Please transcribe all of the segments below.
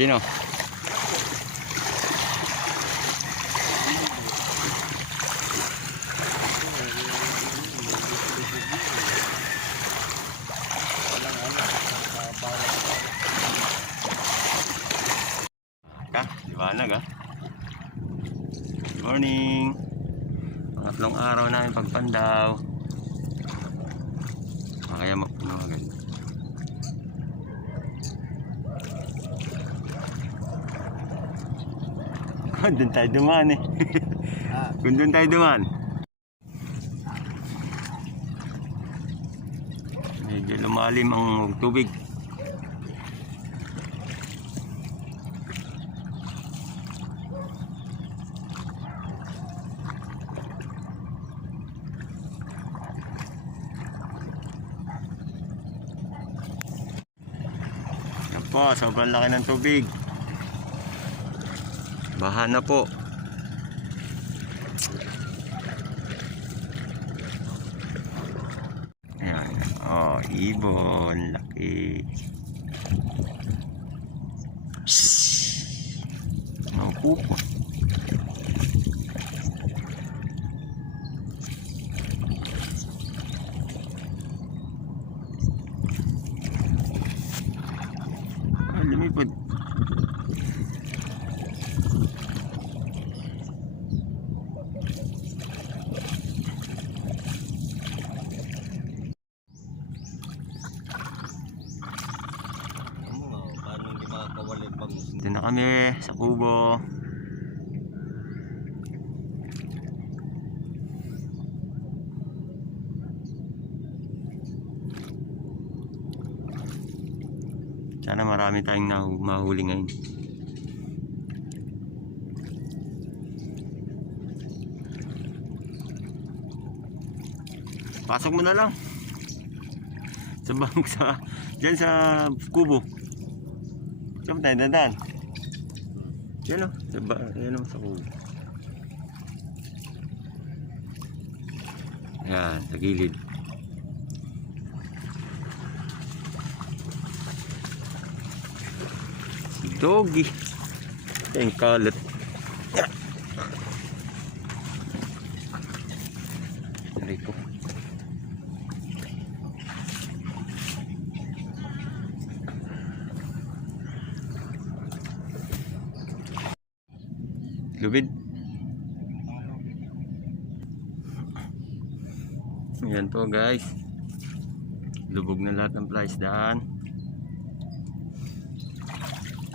Sino? Ka, liwanag ah. Good morning. Pangatlong araw namin pagpandaw. Kaya mapuno agad. Kung doon tayo dumaan eh. Ah, Kung doon tayo dumaan. Medyo lumalim ang tubig. Yan po, sobrang laki ng tubig. Baha na po. Ayan. Oh, ibon. Laki. Kuko. Ah, lumipad. ano nga, paano hindi makakawala yung bangus? Dito na kami sa kubo. Sana marami tayong mahuli ngayon. Pasok mo na lang. Sa bang sa diyan sa kubo. Saan tayo dadaan? Yan o, diba? Yan o sa. Yan, sa gilid. Si Doggy. Yan, kalat. Aray Lubid. Ayan po guys. Lubog na lahat ng flies daan.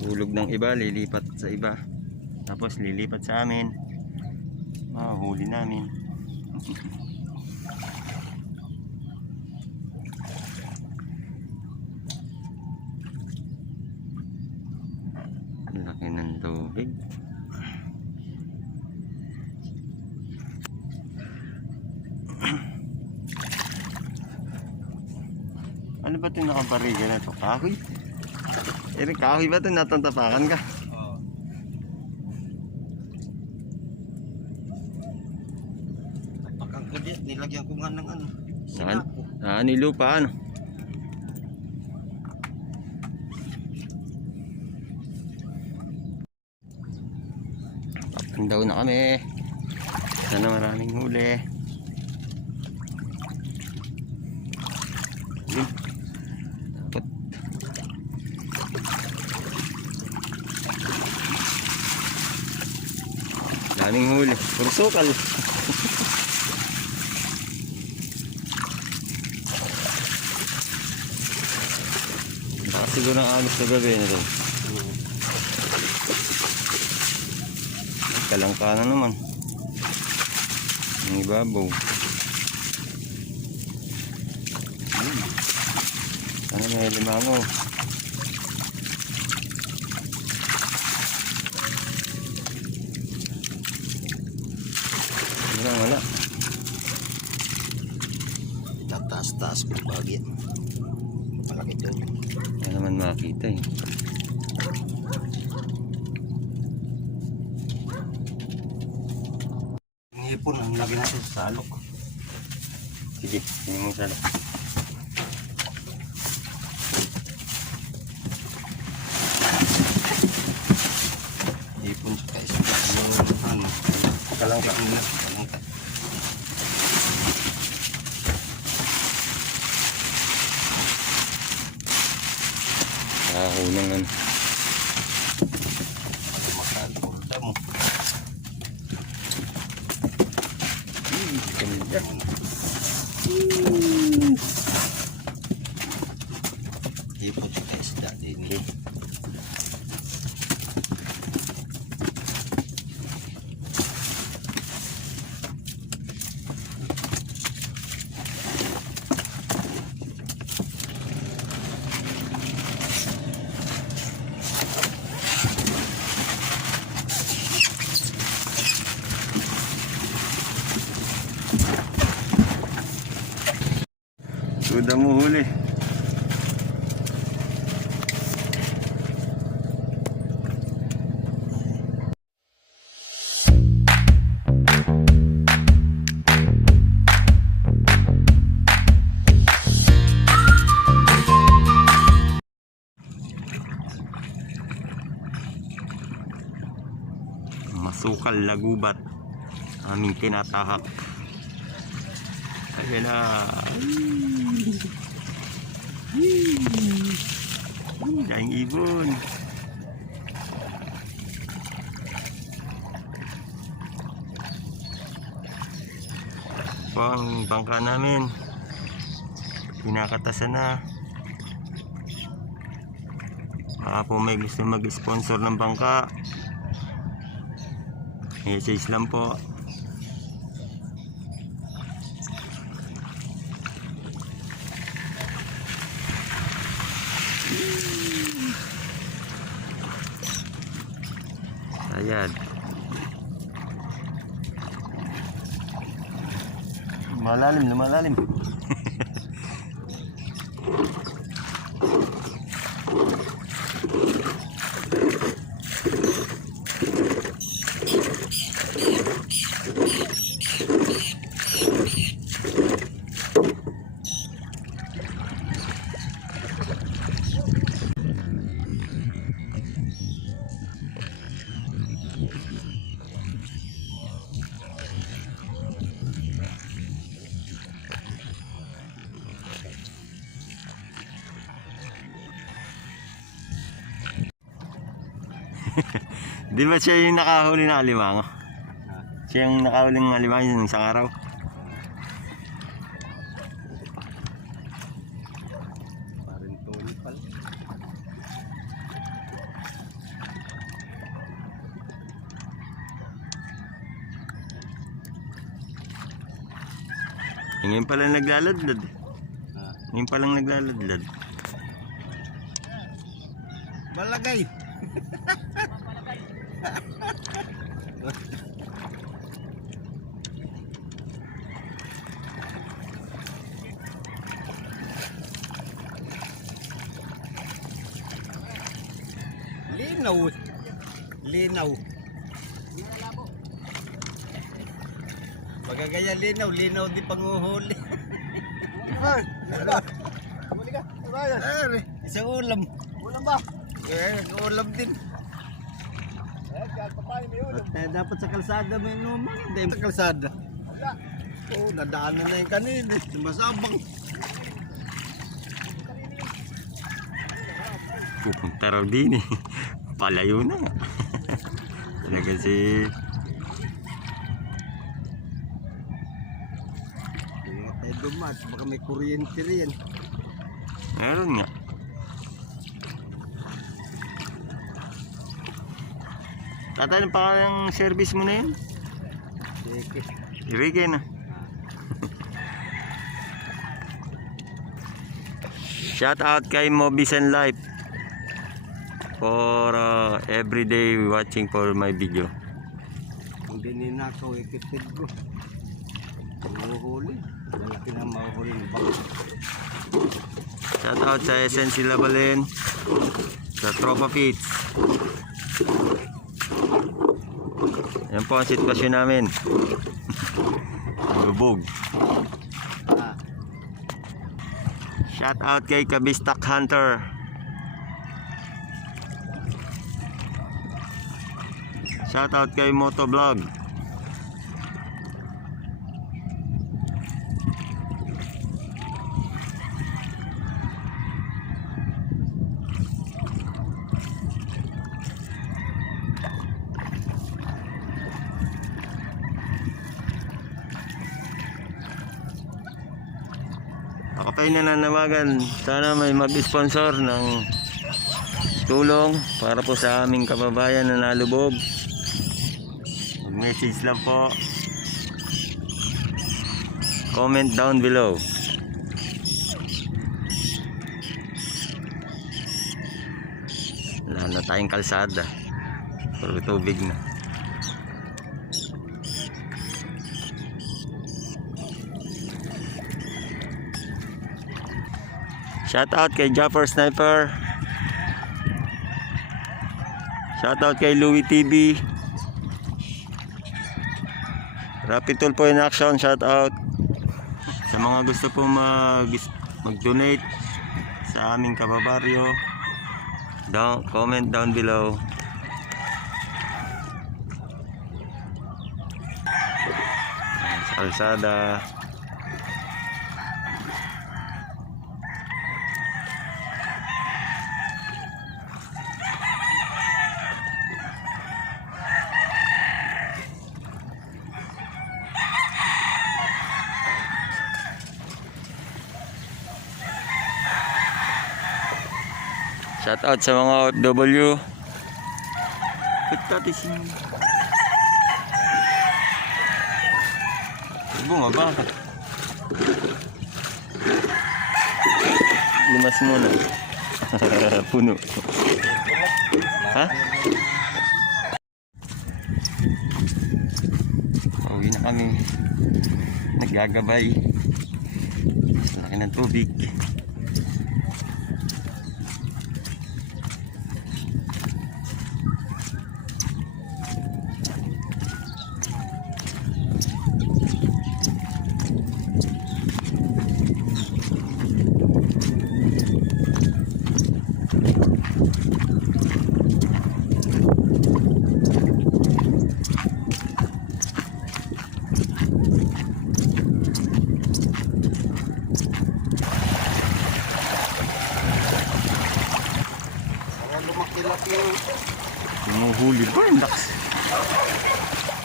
Hulog ng iba, lilipat sa iba. Tapos lilipat sa amin. Mahuli namin. Laki ng tubig. Ano ba ito nakapariga na to? Kahoy? Eh, kahoy ba ito? Natantapakan ka? Oo. Napakang ko di, nilagyan ko nga ng ano. Saan? Ah, nilupa ano? Papandaw na kami. Sana maraming huli. Yun. Dapat. Daming huli. Puro sukal. Baka siguro ang amis na gabi na to. Kalangka na naman. Ang ibabaw. Hmm. Sana may limango. hipon ang lagi natin sa salok. Sige, hindi mo salok. Hipon sa kaisa. Ano? Kalang ka. Kalang. Masukal lagubat aming tinatahak. Ayan na. Daing ibon. Po ang bangka namin. Pinakatasan na. Baka po may gusto mag-sponsor ng bangka. Message lang po. Ayan. Malalim na malalim. Di ba siya yung nakahuli na alimango? Siya yung nakahuli ng alimango yung isang araw? Ngayon pala naglaladlad. Ngayon palang naglaladlad. Balagay. Linaw. Linaw. Magagaya linaw, linaw di panguhuli. Huli ka, Ay, isang ulam. Ulam ba? Eh, ulam din. Eh, dapat sa kalsada may inuman. Hindi sa kalsada. Oo, oh, nadaanan na yung kanina. Masabang. Pupunta raw din eh. Palayo na nga. Kaya kasi Ingat tayo dumas. Baka may kuryente rin. meron nga. Tatay, ano pa yung service mo na yun? Sige. Irige na. Shout out kay Mobisan Life for uh, everyday watching for my video. Hindi ninakaw, ikitid ko. Mahuhuli. Malaki na mahuhuli ng bangka. Shout out sa SNC Labalin, sa Tropa Pits. Yan po ang sitwasyon namin. Lubog. Shout out kay Kabistak Hunter. Shout out kay Motovlog. Tayo nananawagan. Sana may mag-sponsor ng tulong para po sa aming kababayan na nalubog. Message lang po. Comment down below. Wala na tayong kalsada. Puro tubig na. Shout out kay Japper Sniper. Shout out kay Louie TV. Rapid Tool po in action. Shout out. Sa mga gusto po mag mag-donate sa aming kababaryo. Down, comment down below. Sa kalsada. Shout out sa mga OFW. Ba't dati si... Bunga ba? Limas muna. Puno. ha? Pauwi na kami. Naggagabay. Laki ng tubig. Mga lumaki-laki yung Humuhuli ba? Ang lakas.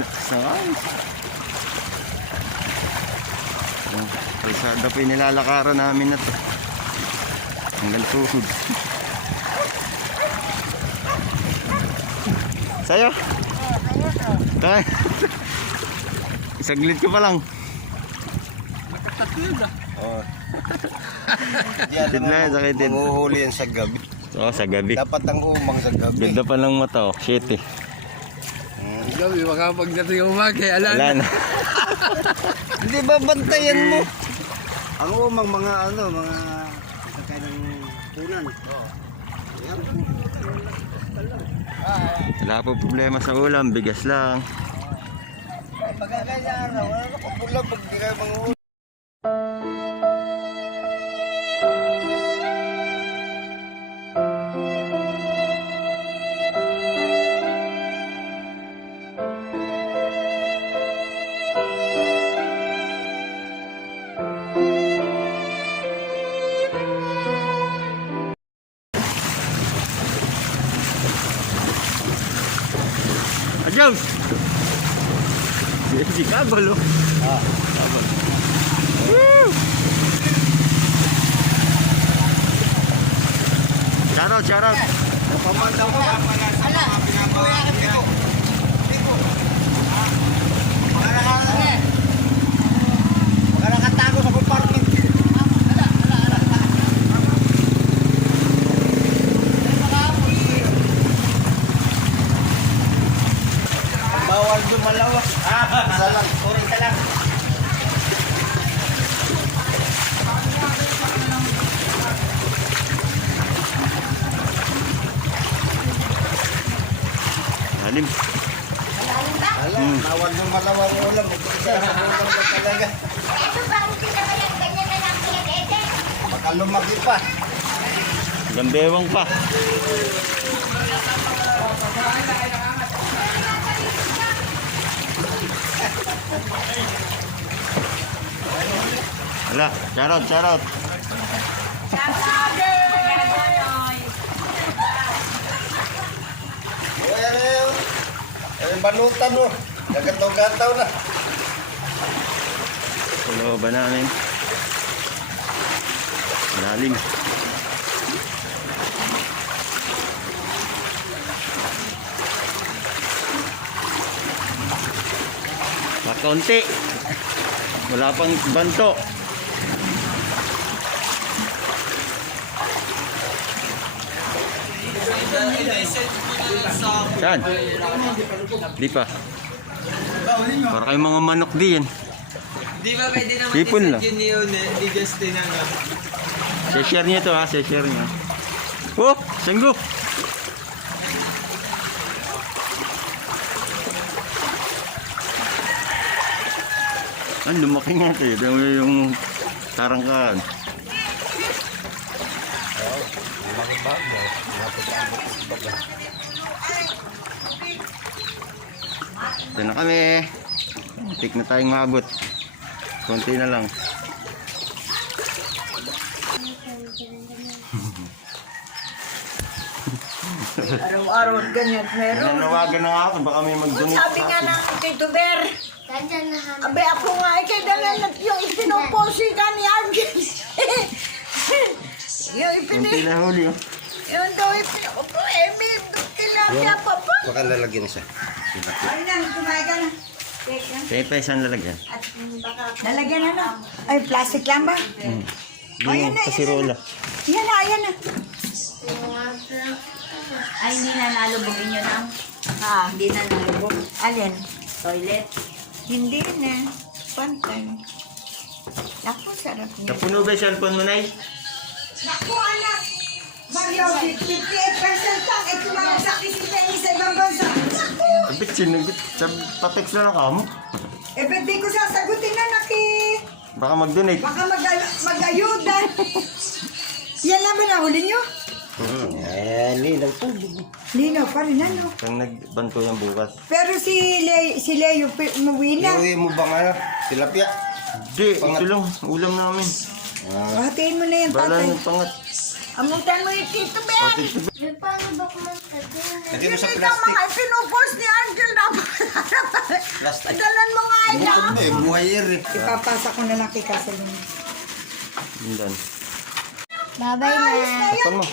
Lakas ng ayos. Ang kalsada po yung nilalakaran namin na to. Hanggang tuhod. Sa'yo? Kaya. Saglit ka pa lang. Oh. Diyan Tidna, sakitin. Manguhuli yan sa gabi. Oo, sa gabi. Dapat ang umang sa gabi. Ganda pa ng mata, oh. Shit eh. Gabi, baka pagdating ng umaga, ala Wala na. na. Hindi ba bantayan mo? Ang umang mga ano, mga sakay ng punan. Wala po problema sa ulam, bigas lang. Pagkakaya araw, wala na kapula pag di kayo. Adios! Si, si Kabalo. Ah. Shoutout, shoutout. Pamanda mo. Wala nakatago sa compartment. Bawal dumalaw. Ah, salang. Sorry ka lang. Alim. Ala, bawal dumalaw ang ulam. Mag-isa sa ulam ka talaga. Ito bakit sila kaya ganyan na lang pinag-ete? Baka lumaki pa. Gandewang pa. Wala, na yun. Ay, balutan mo. Nagataw-gataw na. Tulo ba namin? Lalim. Makaunti. Wala pang banto. Saan? Di pa. Para kayong mga manok din. Di ba pwede naman Sipon lang. yun yun eh. Di Justin ano. share niyo to ha, share niyo. Oh, sanggo. Ang lumaki nga ito. Ito yung tarangkan. Ito na kami. Tik na tayong maabot. Konti na lang. Araw-araw ganyan meron. Nanawagan na ako, baka may mag-donate Sabi nga ng Tito Dadyan na hanap. abe ako nga ay kay dalanat yung ipinoposi ka ni Argel. yung ipini, Konti na huli oh. yung daw ipinopo, eh, may tilapia pa pa. Baka lalagyan siya. Ay na, kumain ka na. Kaya pa isang lalagyan. Lalagyan na na. Ay, plastic lang ba? Hmm. Oh, yan Yung na, kasirola. Yan na, yan na. Ay, hindi na nalubogin yun ang Ah, hindi na nalubog. alin? Toilet. Hindi na. Pantay. Naku, sarap niya. Napuno ba yung cellphone mo, Nay? Naku, anak! Mario, 58% lang. Ito lang ang sakit si Penny sa ibang bansa. Naku! Kapit sinugit. Sa patex na lang kamo. Eh, ba't di ko sasagutin na naki... Baka mag-donate. Baka mag mag-ayuda. Yan lang ba nahuli nyo? Eh, linaw po. Lino pa rin ano. Kung nagbanto yan bukas. Pero si, Le si Leo umuwi na. Iuwi mo bang ano? Tilapia? Hindi, ito lang. Ulam namin. Ah, Hatiin mo na yan, Bala tatay. yung pangat. Amutan mo yung Tito Ben. May paano ba kumanta din? mo sa Hindi ka plastic. mga pinupost ni Angel na Plastic. Padalan mo nga Bukod ina. na eh, buhay yan eh. Ipapasa ko na lang kay Kasalina. Dan. Bye-bye na. Tapan mo.